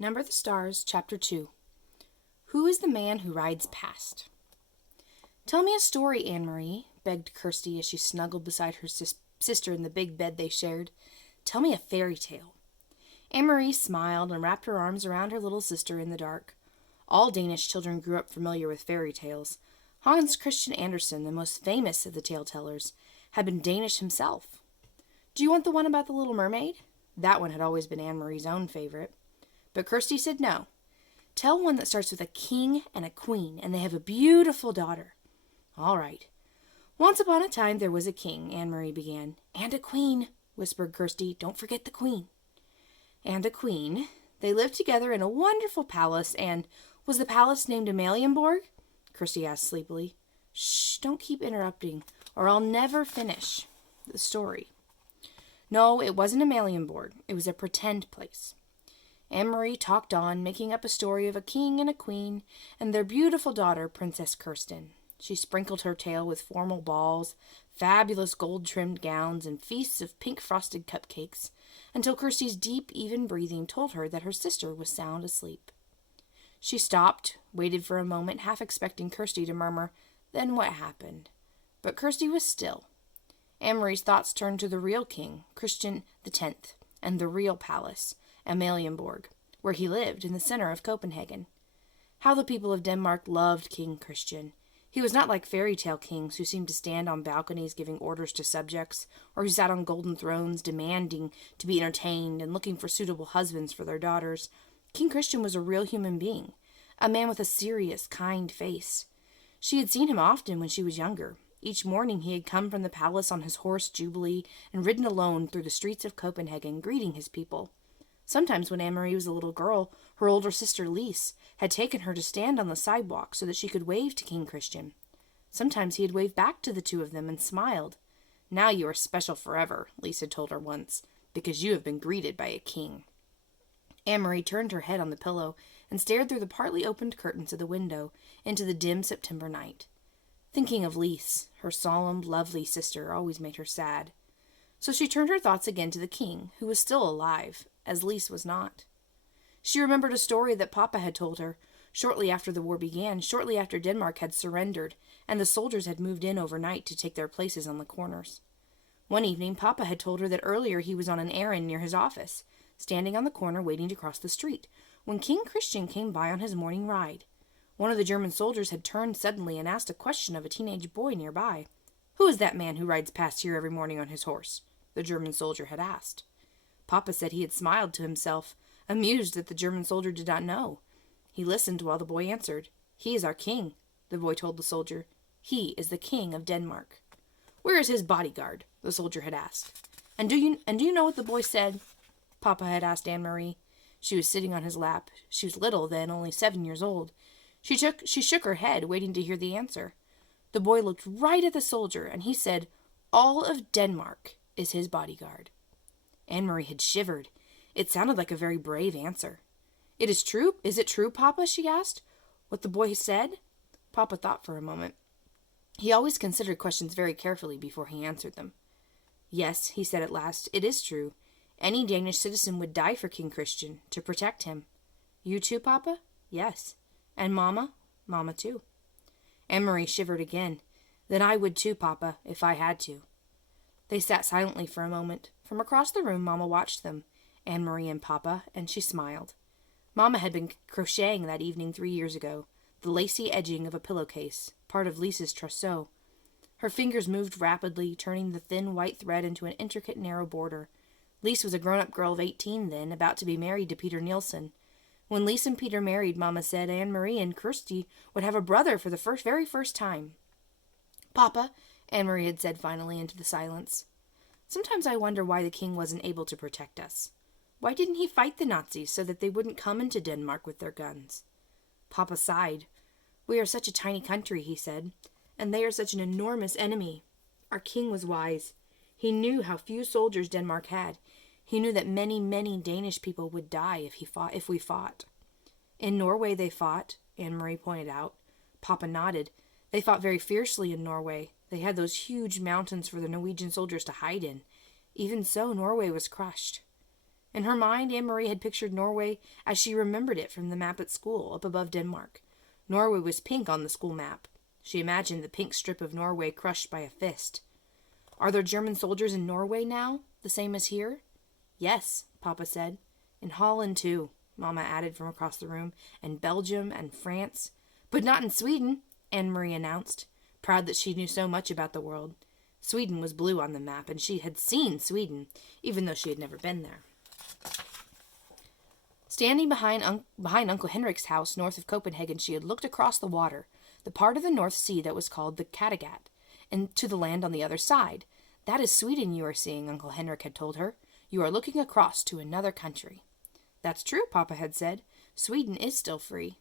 Number the Stars, Chapter 2. Who is the man who rides past? Tell me a story, Anne-Marie, begged Kirsty as she snuggled beside her sister in the big bed they shared. Tell me a fairy tale. Anne-Marie smiled and wrapped her arms around her little sister in the dark. All Danish children grew up familiar with fairy tales. Hans Christian Andersen, the most famous of the tale-tellers, had been Danish himself. Do you want the one about the little mermaid? That one had always been Anne-Marie's own favorite. But Kirsty said no. Tell one that starts with a king and a queen, and they have a beautiful daughter. All right. Once upon a time there was a king, Anne-Marie began. And a queen, whispered Kirsty. Don't forget the queen. And a queen. They lived together in a wonderful palace, and was the palace named Amalienborg? Kirsty asked sleepily. Shh, don't keep interrupting, or I'll never finish the story. No, it wasn't Amalienborg. It was a pretend place. Anne-Marie talked on, making up a story of a king and a queen, and their beautiful daughter, Princess Kirsten. She sprinkled her tale with formal balls, fabulous gold-trimmed gowns, and feasts of pink-frosted cupcakes, until Kirsty's deep, even breathing told her that her sister was sound asleep. She stopped, waited for a moment, half expecting Kirsty to murmur, "Then what happened?" But Kirsty was still. Anne-Marie's thoughts turned to the real king, Christian X, and the real palace, Amalienborg, where he lived in the center of Copenhagen. How the people of Denmark loved King Christian. He was not like fairy tale kings who seemed to stand on balconies giving orders to subjects, or who sat on golden thrones demanding to be entertained and looking for suitable husbands for their daughters. King Christian was a real human being, a man with a serious, kind face. She had seen him often when she was younger. Each morning he had come from the palace on his horse Jubilee and ridden alone through the streets of Copenhagen, greeting his people. Sometimes when Anne-Marie was a little girl, her older sister Lise had taken her to stand on the sidewalk so that she could wave to King Christian. Sometimes he had waved back to the two of them and smiled. Now you are special forever, Lise had told her once, because you have been greeted by a king. Anne-Marie turned her head on the pillow and stared through the partly opened curtains of the window into the dim September night. Thinking of Lise, her solemn, lovely sister, always made her sad. So she turned her thoughts again to the king, who was still alive, as Lise was not. She remembered a story that Papa had told her, shortly after the war began, shortly after Denmark had surrendered, and the soldiers had moved in overnight to take their places on the corners. One evening, Papa had told her that earlier he was on an errand near his office, standing on the corner waiting to cross the street, when King Christian came by on his morning ride. One of the German soldiers had turned suddenly and asked a question of a teenage boy nearby. "Who is that man who rides past here every morning on his horse?" the German soldier had asked. Papa said he had smiled to himself, amused that the German soldier did not know. He listened while the boy answered. "He is our king," the boy told the soldier. "He is the king of Denmark." "Where is his bodyguard?" the soldier had asked. And do you know what the boy said?" Papa had asked Anne-Marie. She was sitting on his lap. She was little then, only 7 years old. She shook her head, waiting to hear the answer. The boy looked right at the soldier, and he said, "All of Denmark is his bodyguard." Anne-Marie had shivered. It sounded like a very brave answer. "It is true? Is it true, Papa?" she asked. "What the boy said?" Papa thought for a moment. He always considered questions very carefully before he answered them. "Yes," he said at last, "it is true. Any Danish citizen would die for King Christian, to protect him." "You too, Papa?" "Yes." "And Mama?" "Mama too." Anne-Marie shivered again. "Then I would too, Papa, if I had to." They sat silently for a moment. From across the room, Mama watched them, Anne-Marie and Papa, and she smiled. Mama had been crocheting that evening 3 years ago, the lacy edging of a pillowcase, part of Lisa's trousseau. Her fingers moved rapidly, turning the thin white thread into an intricate narrow border. Lise was a grown-up girl of 18 then, about to be married to Peter Nielsen. When Lise and Peter married, Mama said Anne-Marie and Kirsty would have a brother for the very first time. "Papa," Anne-Marie had said finally into the silence, "sometimes I wonder why the king wasn't able to protect us. Why didn't he fight the Nazis so that they wouldn't come into Denmark with their guns?" Papa sighed. "We are such a tiny country," he said, "and they are such an enormous enemy. Our king was wise. He knew how few soldiers Denmark had. He knew that many, many Danish people would die if we fought." "In Norway they fought," Anne-Marie pointed out. Papa nodded. "They fought very fiercely in Norway. They had those huge mountains for the Norwegian soldiers to hide in. Even so, Norway was crushed." In her mind, Anne-Marie had pictured Norway as she remembered it from the map at school, up above Denmark. Norway was pink on the school map. She imagined the pink strip of Norway crushed by a fist. Are there German soldiers in Norway now, the same as here? Yes, Papa said. In Holland, too, Mama added from across the room, and Belgium and France. But not in Sweden, Anne-Marie announced, proud that she knew so much about the world. Sweden was blue on the map, and she had seen Sweden, even though she had never been there. Standing behind Uncle Henrik's house north of Copenhagen, she had looked across the water, the part of the North Sea that was called the Kattegat, and to the land on the other side. That is Sweden you are seeing, Uncle Henrik had told her. You are looking across to another country. That's true, Papa had said. Sweden is still free.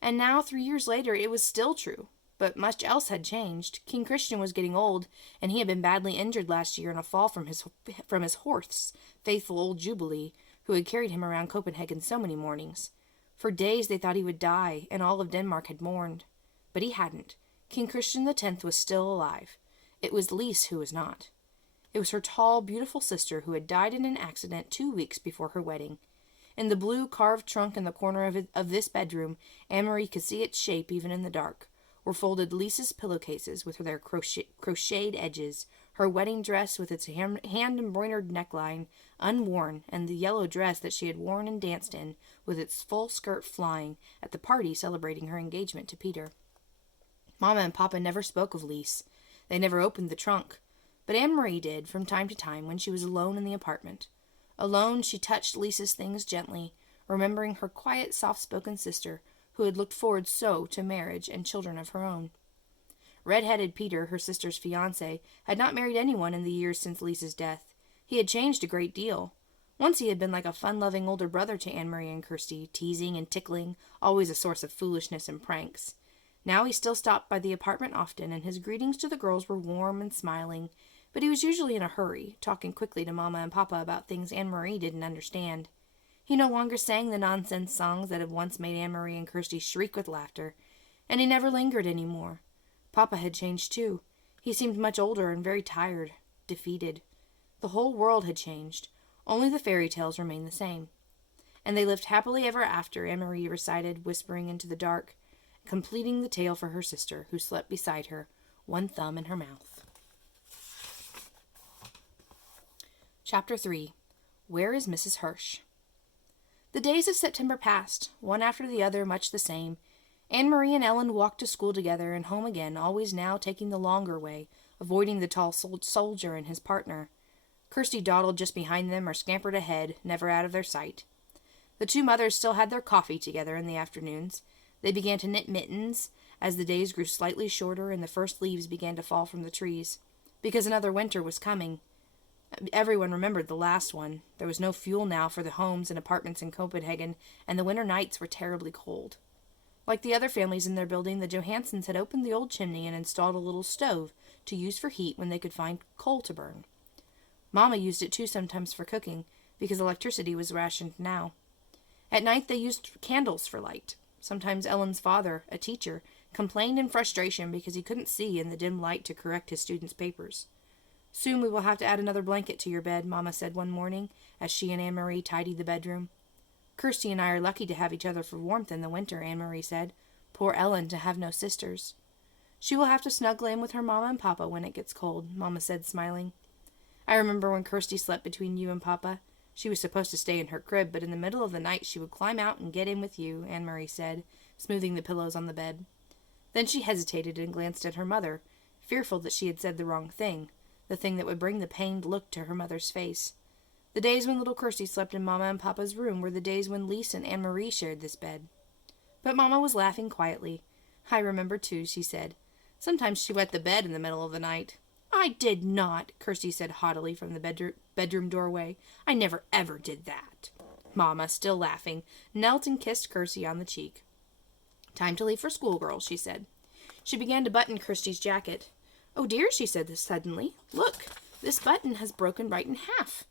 And now, 3 years later, it was still true. But much else had changed. King Christian was getting old, and he had been badly injured last year in a fall from his horse, faithful old Jubilee, who had carried him around Copenhagen so many mornings. For days they thought he would die, and all of Denmark had mourned. But he hadn't. King Christian X was still alive. It was Lise who was not. It was her tall, beautiful sister who had died in an accident 2 weeks before her wedding. In the blue carved trunk in the corner of this bedroom, Anne-Marie could see its shape even in the dark, were folded Lisa's pillowcases with their crocheted edges, her wedding dress with its hand-embroidered neckline, unworn, and the yellow dress that she had worn and danced in, with its full skirt flying, at the party celebrating her engagement to Peter. Mama and Papa never spoke of Lise. They never opened the trunk. But Anne-Marie did, from time to time, when she was alone in the apartment. Alone, she touched Lisa's things gently, remembering her quiet, soft-spoken sister, who had looked forward so to marriage and children of her own. Red-headed Peter, her sister's fiancé, had not married anyone in the years since Lisa's death. He had changed a great deal. Once he had been like a fun-loving older brother to Anne-Marie and Kirsty, teasing and tickling, always a source of foolishness and pranks. Now he still stopped by the apartment often, and his greetings to the girls were warm and smiling, but he was usually in a hurry, talking quickly to Mama and Papa about things Anne-Marie didn't understand. He no longer sang the nonsense songs that had once made Anne-Marie and Kirsty shriek with laughter, and he never lingered any more. Papa had changed too. He seemed much older and very tired, defeated. The whole world had changed. Only the fairy tales remained the same. And they lived happily ever after, Anne-Marie recited, whispering into the dark, completing the tale for her sister, who slept beside her, one thumb in her mouth. Chapter 3. Where is Mrs. Hirsch? The days of September passed, one after the other, much the same. Anne-Marie and Ellen walked to school together and home again, always now taking the longer way, avoiding the tall soldier and his partner. Kirsty dawdled just behind them or scampered ahead, never out of their sight. The two mothers still had their coffee together in the afternoons. They began to knit mittens as the days grew slightly shorter and the first leaves began to fall from the trees, because another winter was coming. Everyone remembered the last one. There was no fuel now for the homes and apartments in Copenhagen, and the winter nights were terribly cold. Like the other families in their building, the Johansons had opened the old chimney and installed a little stove to use for heat when they could find coal to burn. Mama used it too sometimes for cooking, because electricity was rationed now. At night they used candles for light. Sometimes Ellen's father, a teacher, complained in frustration because he couldn't see in the dim light to correct his students' papers. "Soon we will have to add another blanket to your bed," Mama said one morning, as she and Anne-Marie tidied the bedroom. "Kirsty and I are lucky to have each other for warmth in the winter," Anne-Marie said. "Poor Ellen to have no sisters." "She will have to snuggle in with her Mama and Papa when it gets cold," Mama said, smiling. "I remember when Kirsty slept between you and Papa. She was supposed to stay in her crib, but in the middle of the night she would climb out and get in with you," Anne-Marie said, smoothing the pillows on the bed. Then she hesitated and glanced at her mother, fearful that she had said the wrong thing, the thing that would bring the pained look to her mother's face. The days when little Kirsty slept in Mama and Papa's room were the days when Lise and Anne-Marie shared this bed. But Mama was laughing quietly. "I remember too," she said. "Sometimes she wet the bed in the middle of the night." "I did not," Kirsty said haughtily from the bedroom doorway. "I never ever did that." Mama, still laughing, knelt and kissed Kirsty on the cheek. "Time to leave for school, girls," she said. She began to button Kirsty's jacket. "Oh dear," she said suddenly. "Look, this button has broken right in half.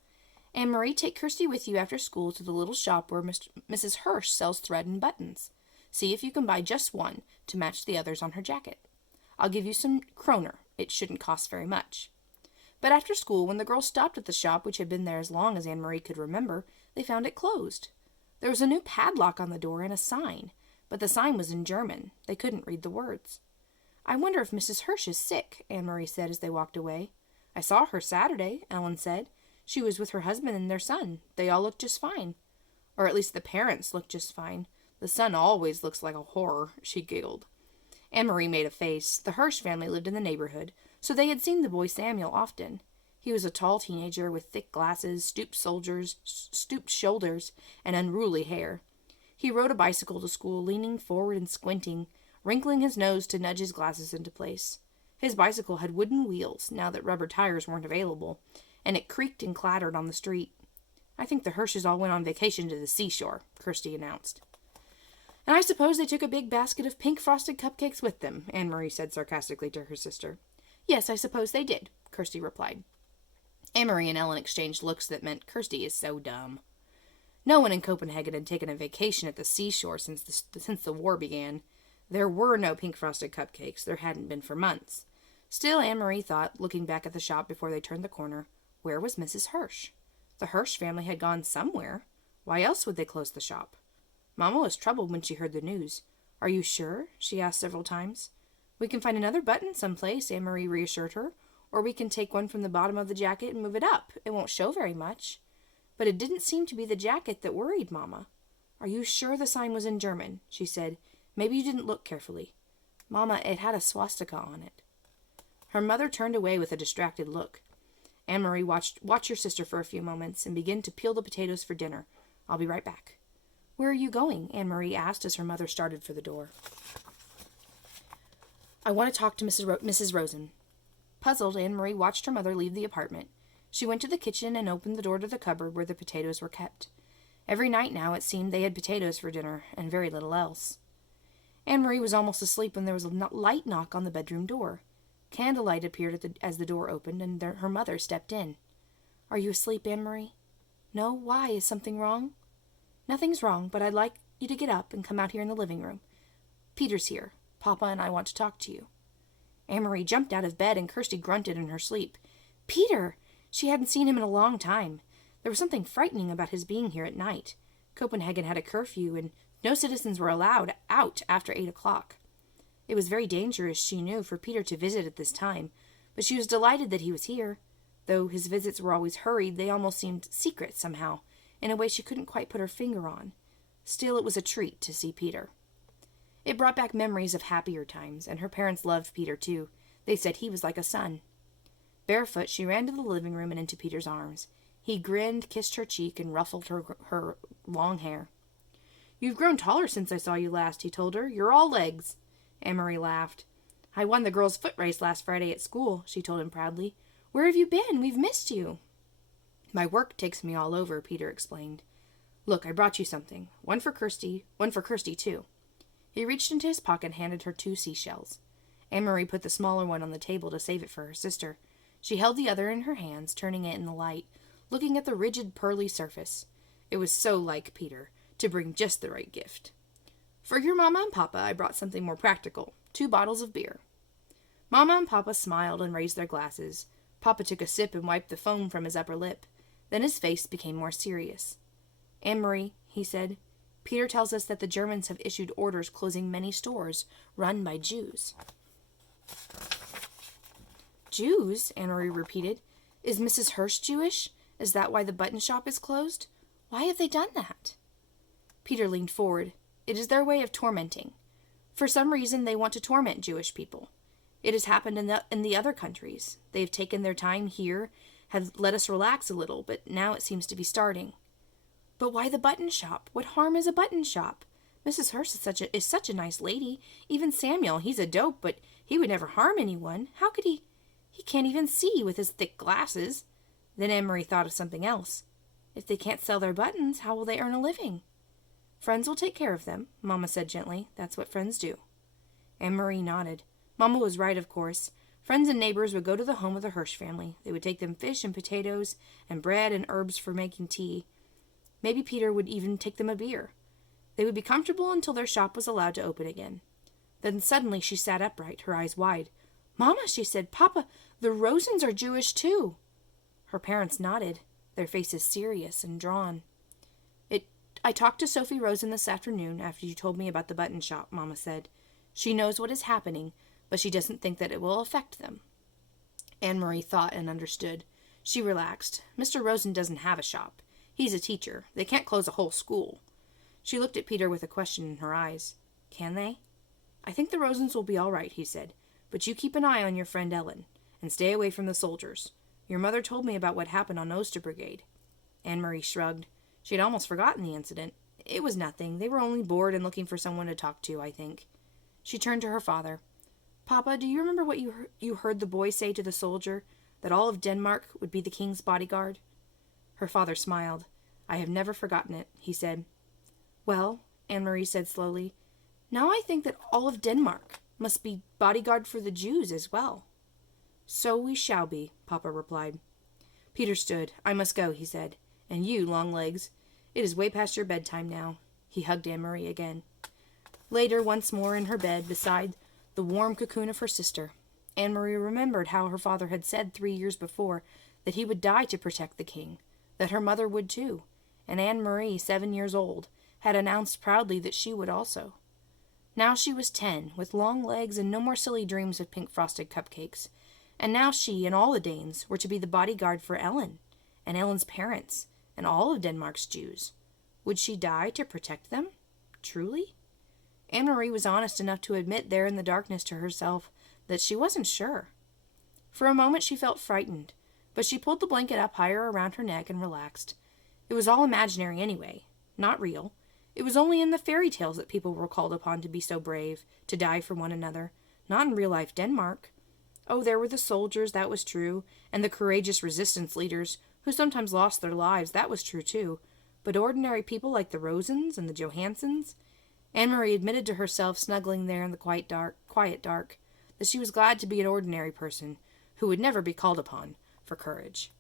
Anne-Marie, take Kirsty with you after school to the little shop where Mrs. Hirsch sells thread and buttons. See if you can buy just one to match the others on her jacket. I'll give you some kroner. It shouldn't cost very much." But after school, when the girls stopped at the shop, which had been there as long as Anne-Marie could remember, they found it closed. There was a new padlock on the door and a sign, but the sign was in German. They couldn't read the words. "I wonder if Mrs. Hirsch is sick," Anne-Marie said as they walked away. "I saw her Saturday," Ellen said. "She was with her husband and their son. They all looked just fine. Or at least the parents looked just fine. The son always looks like a horror," she giggled. Anne-Marie made a face. The Hirsch family lived in the neighborhood, so they had seen the boy Samuel often. He was a tall teenager with thick glasses, stooped shoulders, and unruly hair. He rode a bicycle to school, leaning forward and squinting, wrinkling his nose to nudge his glasses into place. His bicycle had wooden wheels, now that rubber tires weren't available, and it creaked and clattered on the street. "I think the Hirsches all went on vacation to the seashore," Kirsty announced. "And I suppose they took a big basket of pink frosted cupcakes with them," Anne-Marie said sarcastically to her sister. "Yes, I suppose they did," Kirsty replied. Anne-Marie and Ellen exchanged looks that meant Kirsty is so dumb. No one in Copenhagen had taken a vacation at the seashore since the war began. There were no pink frosted cupcakes. There hadn't been for months. Still, Anne-Marie thought, looking back at the shop before they turned the corner, where was Mrs. Hirsch? The Hirsch family had gone somewhere. Why else would they close the shop? Mama was troubled when she heard the news. "Are you sure?" she asked several times. "We can find another button someplace," Anne-Marie reassured her. "Or we can take one from the bottom of the jacket and move it up. It won't show very much." But it didn't seem to be the jacket that worried Mama. "Are you sure the sign was in German?" she said. "Maybe you didn't look carefully." "Mama, it had a swastika on it." Her mother turned away with a distracted look. "Anne-Marie, watch your sister for a few moments and begin to peel the potatoes for dinner. I'll be right back." "Where are you going?" Anne-Marie asked as her mother started for the door. "I want to talk to Mrs. Rosen." Puzzled, Anne-Marie watched her mother leave the apartment. She went to the kitchen and opened the door to the cupboard where the potatoes were kept. Every night now, it seemed, they had potatoes for dinner, and very little else. Anne-Marie was almost asleep when there was a light knock on the bedroom door. Candlelight appeared as the door opened, and her mother stepped in. "Are you asleep, Anne-Marie?" "No, why? Is something wrong?" "Nothing's wrong, but I'd like you to get up and come out here in the living room. Peter's here. Papa and I want to talk to you." Anne-Marie jumped out of bed, and Kirsty grunted in her sleep. "Peter!" She hadn't seen him in a long time. There was something frightening about his being here at night. Copenhagen had a curfew, and no citizens were allowed out after 8 o'clock. It was very dangerous, she knew, for Peter to visit at this time, but she was delighted that he was here. Though his visits were always hurried, they almost seemed secret somehow, in a way she couldn't quite put her finger on. Still, it was a treat to see Peter. It brought back memories of happier times, and her parents loved Peter too. They said he was like a son. Barefoot, she ran to the living room and into Peter's arms. He grinned, kissed her cheek, and ruffled her long hair. "You've grown taller since I saw you last," he told her. "You're all legs." Anne-Marie laughed. "I won the girls' foot race last Friday at school," she told him proudly. "Where have you been? We've missed you." "My work takes me all over," Peter explained. "Look, I brought you something. One for Kirsty too." He reached into his pocket and handed her 2 seashells. Anne-Marie put the smaller one on the table to save it for her sister. She held the other in her hands, turning it in the light, looking at the rigid, pearly surface. It was so like Peter, to bring just the right gift. "For your Mama and Papa, I brought something more practical. 2 bottles of beer." Mama and Papa smiled and raised their glasses. Papa took a sip and wiped the foam from his upper lip. Then his face became more serious. "Anne-Marie," he said, "Peter tells us that the Germans have issued orders closing many stores run by Jews." "Jews?" Anne-Marie repeated. "Is Mrs. Hirsch Jewish? Is that why the button shop is closed? Why have they done that?" Peter leaned forward. "It is their way of tormenting. For some reason, they want to torment Jewish people. It has happened in the other countries. They have taken their time here, have let us relax a little, but now it seems to be starting." "But why the button shop? What harm is a button shop? Mrs. Hirsch is such a nice lady. Even Samuel, he's a dope, but he would never harm anyone. How could he? He can't even see with his thick glasses." Then Anne-Marie thought of something else. "If they can't sell their buttons, how will they earn a living?" "Friends will take care of them," Mama said gently. "That's what friends do." Anne-Marie nodded. Mama was right, of course. Friends and neighbors would go to the home of the Hirsch family. They would take them fish and potatoes and bread and herbs for making tea. Maybe Peter would even take them a beer. They would be comfortable until their shop was allowed to open again. Then suddenly she sat upright, her eyes wide. "Mama," she said, "Papa, the Rosens are Jewish too." Her parents nodded, their faces serious and drawn. I talked to Sophie Rosen this afternoon after you told me about the button shop," Mama said. "She knows what is happening, but she doesn't think that it will affect them." Anne-Marie thought and understood. She relaxed. Mr. Rosen doesn't have a shop. He's a teacher. They can't close a whole school. She looked at Peter with a question in her eyes. "Can they?" "I think the Rosens will be all right," he said. "But you keep an eye on your friend Ellen, and stay away from the soldiers. Your mother told me about what happened on Oster Brigade." Anne-Marie shrugged. She had almost forgotten the incident. It was nothing. They were only bored and looking for someone to talk to, I think. She turned to her father. "Papa, do you remember what you heard the boy say to the soldier, that all of Denmark would be the king's bodyguard?" Her father smiled. "I have never forgotten it," he said. "Well," Anne-Marie said slowly, "now I think that all of Denmark must be bodyguard for the Jews as well." "So we shall be," Papa replied. Peter stood. "I must go," he said. "And you, Longlegs, it is way past your bedtime now." He hugged Anne-Marie again. Later, once more in her bed, beside the warm cocoon of her sister, Anne-Marie remembered how her father had said 3 years before that he would die to protect the king, that her mother would too, and Anne-Marie, 7 years old, had announced proudly that she would also. Now she was 10, with long legs and no more silly dreams of pink frosted cupcakes, and now she and all the Danes were to be the bodyguard for Ellen, and Ellen's parents, and all of Denmark's Jews. Would she die to protect them? Truly? Anne-Marie was honest enough to admit there in the darkness to herself that she wasn't sure. For a moment she felt frightened, but she pulled the blanket up higher around her neck and relaxed. It was all imaginary anyway, not real. It was only in the fairy tales that people were called upon to be so brave, to die for one another, not in real-life Denmark. Oh, there were the soldiers, that was true, and the courageous resistance leaders, who sometimes lost their lives, that was true too. But ordinary people like the Rosens and the Johansons? Anne-Marie admitted to herself, snuggling there in the quiet dark, that she was glad to be an ordinary person, who would never be called upon for courage.